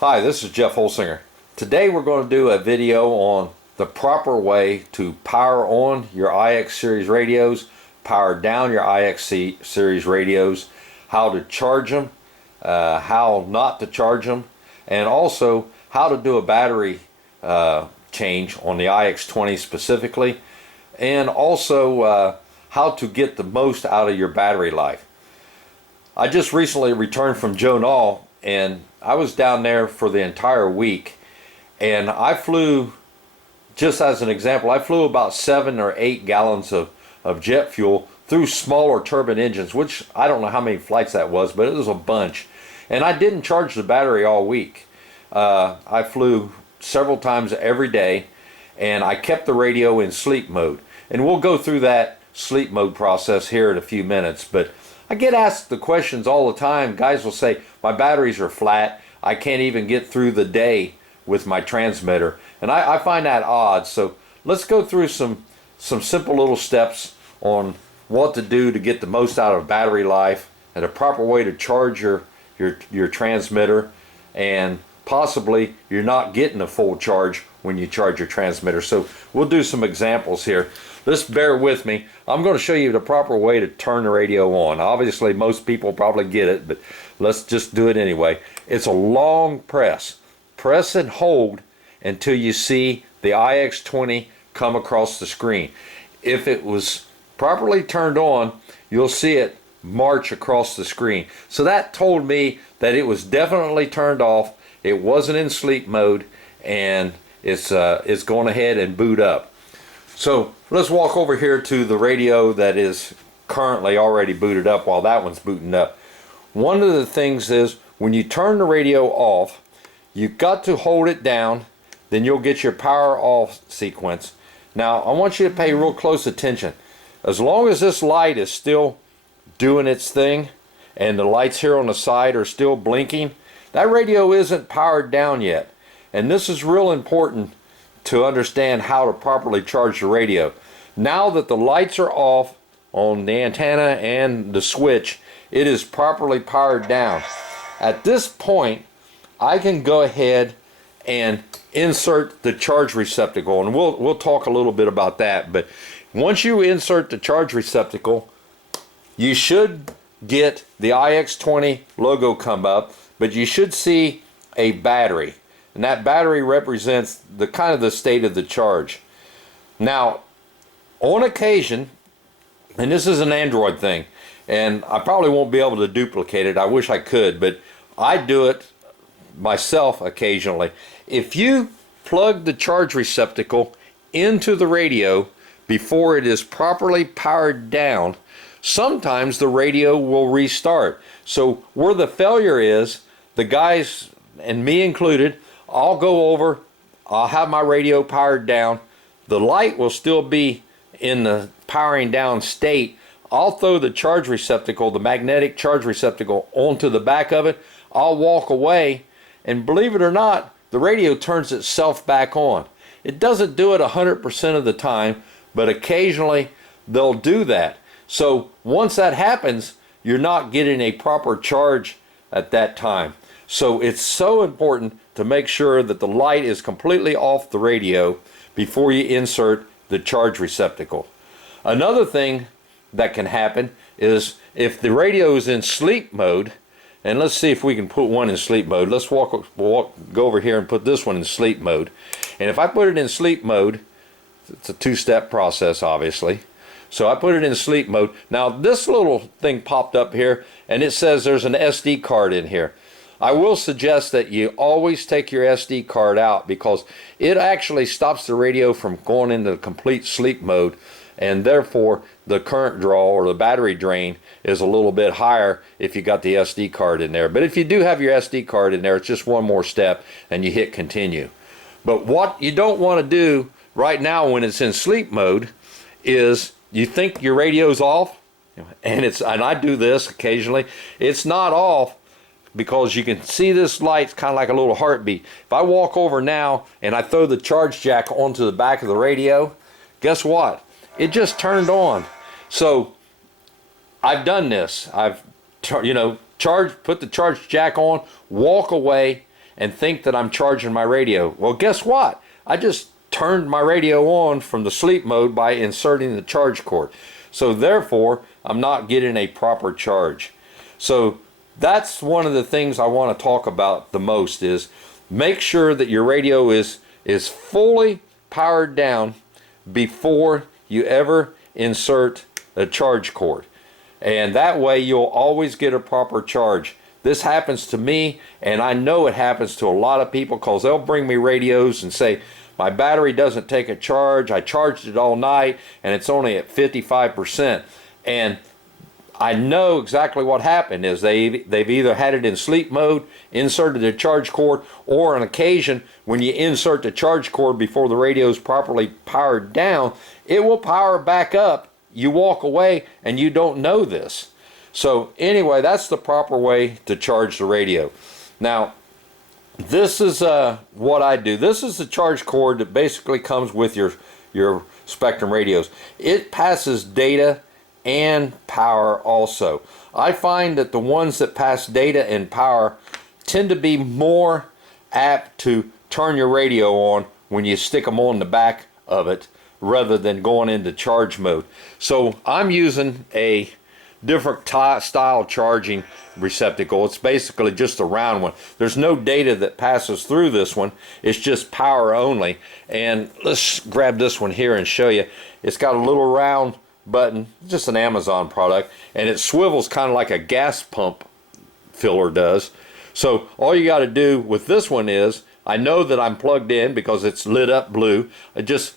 Hi, this is Jeff Holsinger. Today we're going to do a video on the proper way to power on your IX series radios, power down your IX series radios, how to charge them, how not to charge them, and also how to do a battery change on the iX20 specifically, and also how to get the most out of your battery life. I just recently returned from Joe Nall, and I was down there for the entire week, and I flew, just as an example, I flew about 7 or 8 gallons of jet fuel through smaller turbine engines, which I don't know how many flights that was, but it was a bunch. And I didn't charge the battery all week. I flew several times every day, and I kept the radio in sleep mode. And we'll go through that sleep mode process here in a few minutes, but I get asked the questions all the time. Guys will say, my batteries are flat, I can't even get through the day with my transmitter. And I find that odd. So let's go through some simple little steps on what to do to get the most out of battery life, and a proper way to charge your transmitter, and possibly you're not getting a full charge when you charge your transmitter. So we'll do some examples here. Just bear with me. I'm going to show you the proper way to turn the radio on. Obviously most people probably get it, but let's just do it anyway. It's a long press. Press and hold until you see the iX20 come across the screen. If it was properly turned on, you'll see it march across the screen. So that told me that it was definitely turned off. It wasn't in sleep mode, and it's going ahead and boot up. So let's walk over here to the radio that is currently already booted up while that one's booting up. One of the things is, when you turn the radio off, you've got to hold it down, then you'll get your power off sequence. Now I want you to pay real close attention. As long as this light is still doing its thing and the lights here on the side are still blinking, that radio isn't powered down yet. And this is real important to understand how to properly charge the radio. Now that the lights are off on the antenna and the switch, it is properly powered down. At this point, I can go ahead and insert the charge receptacle, and we'll talk a little bit about that. But once you insert the charge receptacle, you should get the iX20 logo come up, but you should see a battery, and that battery represents the kind of the state of the charge. Now, on occasion, and this is an Android thing, and I probably won't be able to duplicate it, I wish I could, but I do it myself occasionally. If you plug the charge receptacle into the radio before it is properly powered down, sometimes the radio will restart. So where the failure is, the guys, and me included, I'll go over, I'll have my radio powered down, the light will still be in the powering down state. I'll throw the charge receptacle, the magnetic charge receptacle, onto the back of it. I'll walk away, and believe it or not, the radio turns itself back on. It doesn't do it 100% of the time, but occasionally they'll do that. So once that happens, you're not getting a proper charge at that time. So it's so important to make sure that the light is completely off the radio before you insert the charge receptacle. Another thing that can happen is if the radio is in sleep mode, and let's see if we can put one in sleep mode. Let's go over here and put this one in sleep mode. And if I put it in sleep mode, it's a two-step process obviously. So I put it in sleep mode. Now this little thing popped up here, and it says there's an SD card in here. I will suggest that you always take your SD card out, because it actually stops the radio from going into complete sleep mode, and therefore the current draw or the battery drain is a little bit higher if you got the SD card in there. But if you do have your SD card in there, it's just one more step and you hit continue. But what you don't want to do right now when it's in sleep mode is, you think your radio's off, and I do this occasionally, it's not off, because you can see this light's kind of like a little heartbeat. If I walk over now and I throw the charge jack onto the back of the radio, guess what? It just turned on. So I've done this. I've put the charge jack on, walk away, and think that I'm charging my radio. Well, guess what? I just turned my radio on from the sleep mode by inserting the charge cord. So therefore, I'm not getting a proper charge. So that's one of the things I want to talk about the most, is make sure that your radio is fully powered down before you ever insert a charge cord. And that way you'll always get a proper charge. This happens to me, and I know it happens to a lot of people, because they'll bring me radios and say, my battery doesn't take a charge, I charged it all night and it's only at 55%. And I know exactly what happened is they've either had it in sleep mode, inserted the charge cord, or on occasion when you insert the charge cord before the radio is properly powered down, it will power back up. You walk away and you don't know this. So anyway, that's the proper way to charge the radio. Now, this is what I do. This is the charge cord that basically comes with your Spektrum radios. It passes data and power also. I find that the ones that pass data and power tend to be more apt to turn your radio on when you stick them on the back of it rather than going into charge mode. So I'm using a different style charging receptacle. It's basically just a round one. There's no data that passes through this one. It's just power only. And let's grab this one here and show you. It's got a little round button, just an Amazon product, and it swivels kind of like a gas pump filler does. So all you got to do with this one is, I know that I'm plugged in because it's lit up blue. I just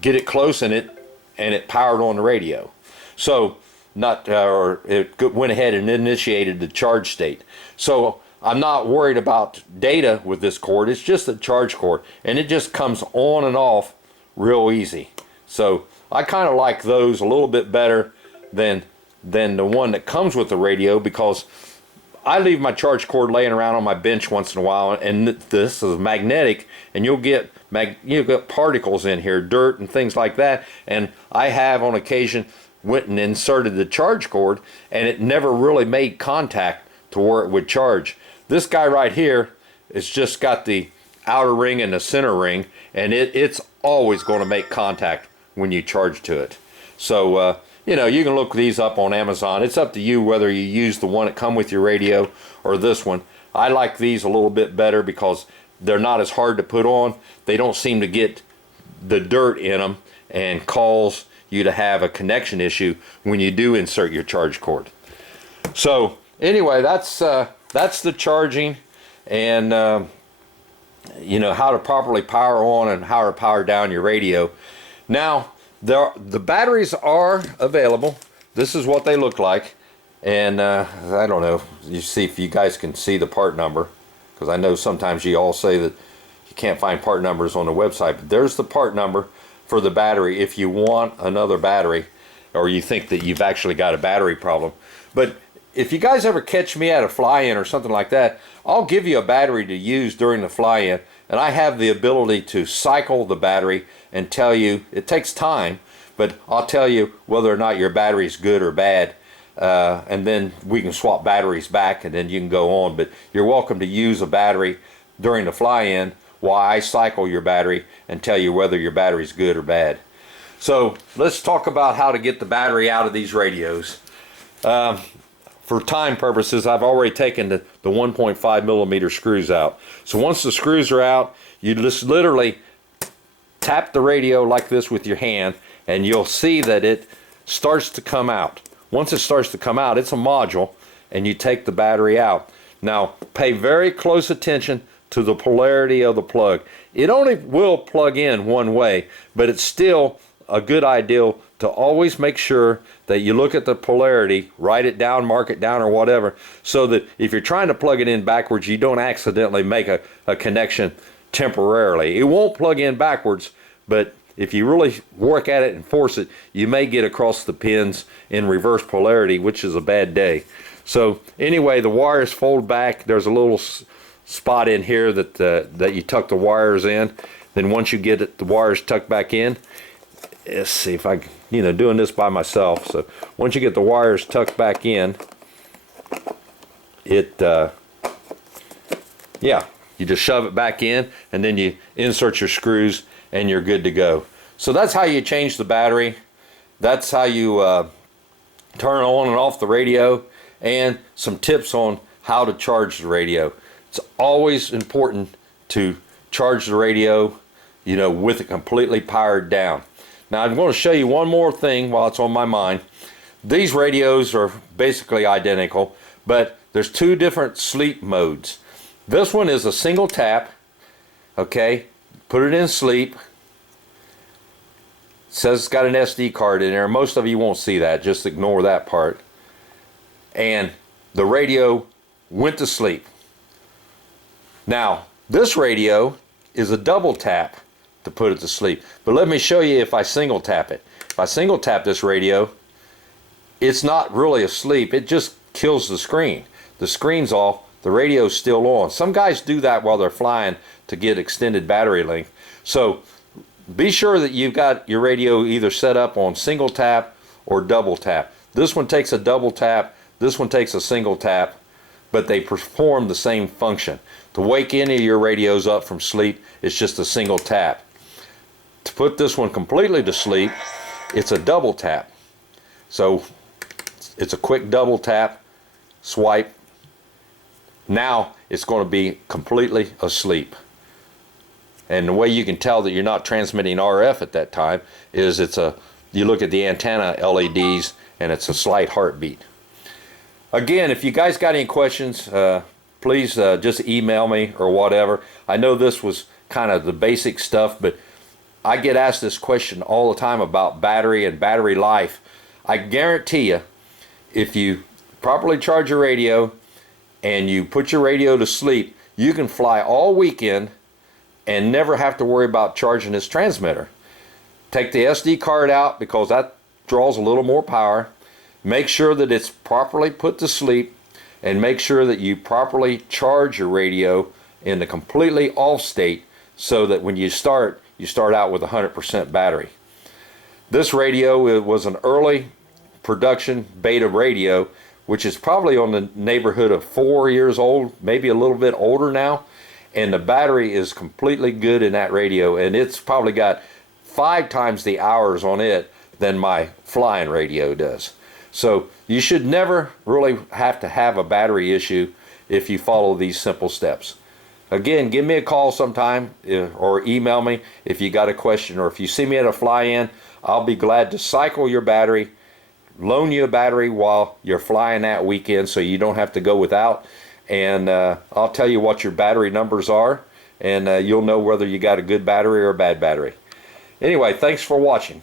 get it close and it powered on the radio. So or it went ahead and initiated the charge state. So I'm not worried about data with this cord. It's just a charge cord, and it just comes on and off real easy. So I kind of like those a little bit better than the one that comes with the radio, because I leave my charge cord laying around on my bench once in a while, and this is magnetic, and you'll get particles in here, dirt and things like that. And I have on occasion went and inserted the charge cord, and it never really made contact to where it would charge. This guy right here has just got the outer ring and the center ring, and it's always going to make contact when you charge to it. So you know, you can look these up on Amazon. It's up to you whether you use the one that come with your radio or this one. I like these a little bit better because they're not as hard to put on. They don't seem to get the dirt in them and cause you to have a connection issue when you do insert your charge cord. So anyway, that's the charging, and you know, how to properly power on and how to power down your radio. Now the batteries are available. This is what they look like, and I don't know, you see if you guys can see the part number, because I know sometimes you all say that you can't find part numbers on the website, but there's the part number for the battery if you want another battery, or you think that you've actually got a battery problem. But if you guys ever catch me at a fly-in or something like that, I'll give you a battery to use during the fly-in, and I have the ability to cycle the battery and tell you, it takes time, but I'll tell you whether or not your battery is good or bad, and then we can swap batteries back, and then you can go on. But you're welcome to use a battery during the fly-in while I cycle your battery and tell you whether your battery's good or bad. So let's talk about how to get the battery out of these radios. For time purposes, I've already taken the 1.5 millimeter screws out. So once the screws are out, you just literally tap the radio like this with your hand, and you'll see that it starts to come out. Once it starts to come out, it's a module, and you take the battery out. Now pay very close attention to the polarity of the plug. It only will plug in one way, but it's still a good idea to always make sure that you look at the polarity, write it down, mark it down, or whatever, so that if you're trying to plug it in backwards, you don't accidentally make a connection temporarily. It won't plug in backwards, but if you really work at it and force it, you may get across the pins in reverse polarity, which is a bad day. So anyway, the wires fold back. There's a little spot in here that you tuck the wires in. Then once you get the wires tucked back in, let's see if I can, doing this by myself. So once you get the wires tucked back in, yeah, You just shove it back in, and then you insert your screws, and you're good to go. So that's how you change the battery. That's how you turn on and off the radio, and some tips on how to charge the radio. It's always important to charge the radio, you know, with it completely powered down. Now I'm going to show you one more thing while it's on my mind. These radios are basically identical, but there's two different sleep modes. This one is a single tap, okay? Put it in sleep. It says it's got an SD card in there. Most of you won't see that, just ignore that part. And the radio went to sleep. Now, this radio is a double tap to put it to sleep. But let me show you if I single tap it. If I single tap this radio, it's not really asleep. It just kills the screen. The screen's off, the radio's still on. Some guys do that while they're flying to get extended battery length. So be sure that you've got your radio either set up on single tap or double tap. This one takes a double tap, this one takes a single tap, but they perform the same function. To wake any of your radios up from sleep, it's just a single tap. To put this one completely to sleep, it's a double tap. So it's a quick double tap, swipe. Now it's going to be completely asleep. And the way you can tell that you're not transmitting RF at that time is you look at the antenna LEDs and it's a slight heartbeat. Again, if you guys got any questions, please just email me or whatever. I know this was kind of the basic stuff, but I get asked this question all the time about battery and battery life. I guarantee you, if you properly charge your radio and you put your radio to sleep, you can fly all weekend and never have to worry about charging this transmitter. Take the SD card out because that draws a little more power. Make sure that it's properly put to sleep, and make sure that you properly charge your radio in the completely off state so that when you start out with 100% battery. This radio was an early production beta radio, which is probably on the neighborhood of 4 years old, maybe a little bit older now, and the battery is completely good in that radio, and it's probably got 5 times the hours on it than my flying radio does. So you should never really have to have a battery issue if you follow these simple steps. Again, give me a call sometime or email me if you got a question, or if you see me at a fly-in, I'll be glad to cycle your battery, loan you a battery while you're flying that weekend so you don't have to go without, and I'll tell you what your battery numbers are, and you'll know whether you got a good battery or a bad battery. Anyway, thanks for watching.